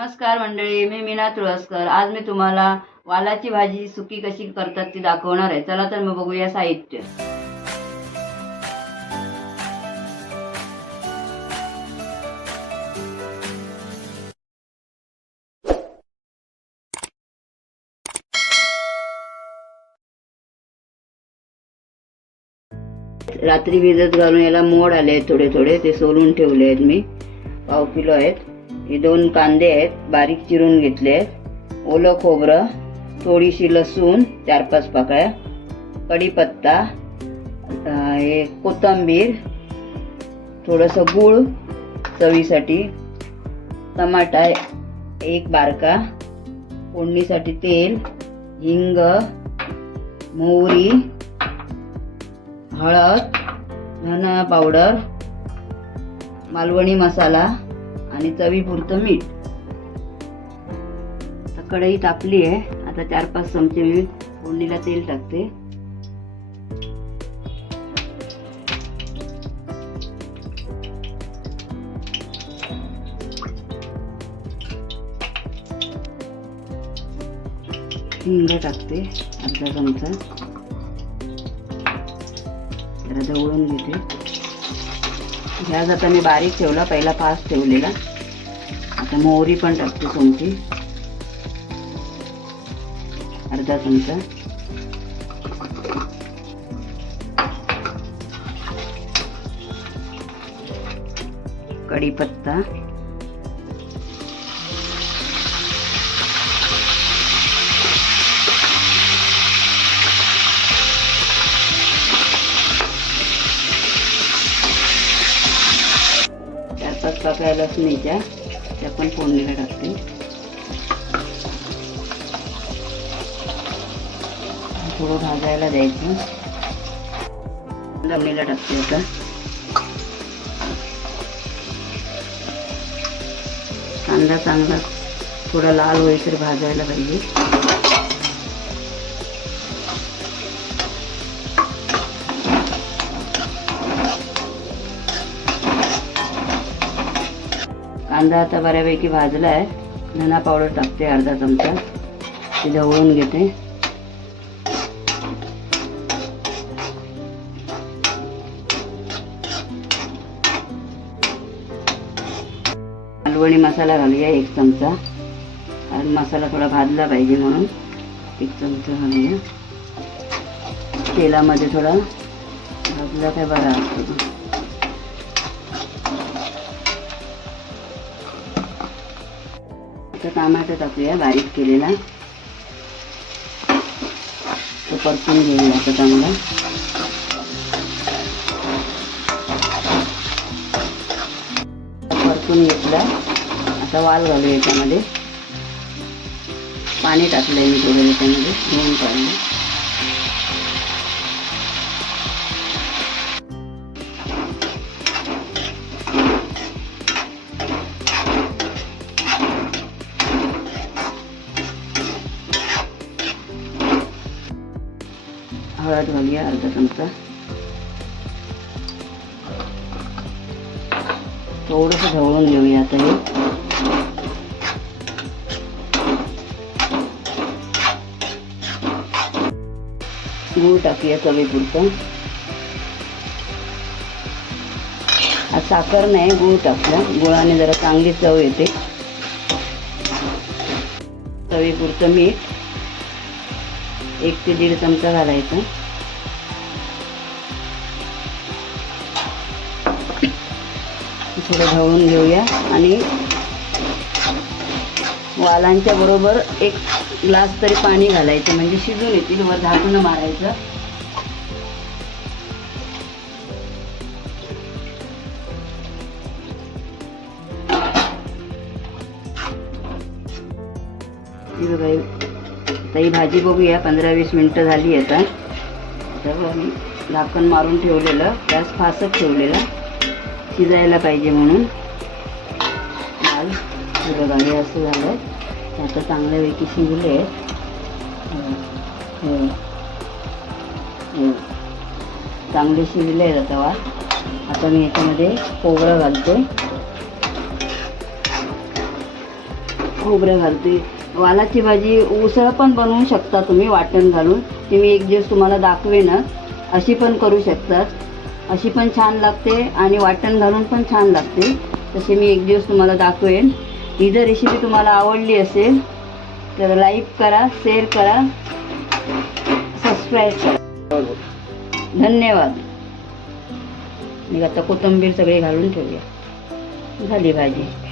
नमस्कार मंडळी, मी मीना तुळसकर. आज मी तुम्हाला वालाची भाजी सुकी कशी करतात ती दाखवणार आहे. चला तर मग बघूया साहित्य. रात्री भिजत घालून याला मोड आले आहेत, थोडे थोडे ते सोलून ठेवले आहेत. मी पाव किलो आहेत. हे 2 कांदे आहेत, बारीक चिरून घेतले आहेत. ओलं खोबरं, थोडीशी लसूण 4-5 पाकळ्या, कढीपत्ता, हे कोथिंबीर, थोडंसं गूळ चवीसाठी, टमाटा 1 बारका, फोडणीसाठी तेल, हिंग, मोहरी, हळद, धना पावडर, मालवणी मसाला आणि चवीपुरतं मीठ. आता कढई तापली आहे. आता 4-5 चमचे मी फोडणीला तेल टाकते. हिंग टाकते अर्धा चमचा. जरा ढवळून घेते. गॅस आता मी बारीक ठेवला, पहिला फास्ट ठेवलेला. आता मोहरी पण टाकते चमची, अर्धा चमचा. कढीपत्ता, पाकळ्या लसणीच्या त्या पण फोडणीला टाकते. थोडं भाजायला द्यायचं. लवणीला टाकते. आता कांदा चांगला थोडा लाल होईल तर भाजायला पाहिजे. कांदा आता बऱ्यापैकी भाजला आहे. धना पावडर टाकते अर्धा चमचा. ते ढवळून घेते. मालवणी मसाला घालूया 1 चमचा. आणि मसाला थोडा भाजला पाहिजे म्हणून 1 चमचा घालूया. तेलामध्ये थोडा भाजला काय बरा असतो. टमाटर टाकूया बारीक केलेला. तो परतून घेऊया आता चांगला. परतून घेतला. आता वाल घालूया याच्यामध्ये. पाणी टाकलंय मी थोडं याच्यामध्ये, धुवून काढलं. हळद घालूया अर्धा चमचा. थोडंसं ढवळून घेऊया आता हे. गूळ टाकूया चवीपुरतं. आज साखर नाही, गूळ टाकला. गुळाने जरा चांगली चव येते. चवीपुरतं मीठ 1 ते 1.5 चमचा घालायचं. थोडं ढवळून घेऊया. आणि वालांच्या बरोबर 1 ग्लास तरी पाणी घालायचं, म्हणजे शिजून येतील. वर झाकण मारायचं. आता ही भाजी बघूया. 15-20 मिनिटं झाली. आता झाकण मारून ठेवलेलं, गॅस फास्ट ठेवलेला शिजायला पाहिजे म्हणून. लाल गाडी असं झालं. आता चांगल्यापैकी शिजले. चांगले शिजले आहेत आता वाल. आता मी याच्यामध्ये खोबरं घालते. खोबरं घालते. वालाची भाजी उसळ पण बनवू शकता तुम्ही वाटण घालून. ती मी एक दिवस तुम्हाला दाखवेनच. अशी पण करू शकतात. अशी पण छान लागते आणि वाटण घालून पण छान लागते. तसे मी एक दिवस तुम्हाला दाखवेन. ही जर रेसिपी तुम्हाला आवडली असेल तर लाईक करा, शेअर करा, सबस्क्राईब करा. धन्यवाद. मी आता कोथिंबीर सगळी घालून ठेवूया. झाली भाजी.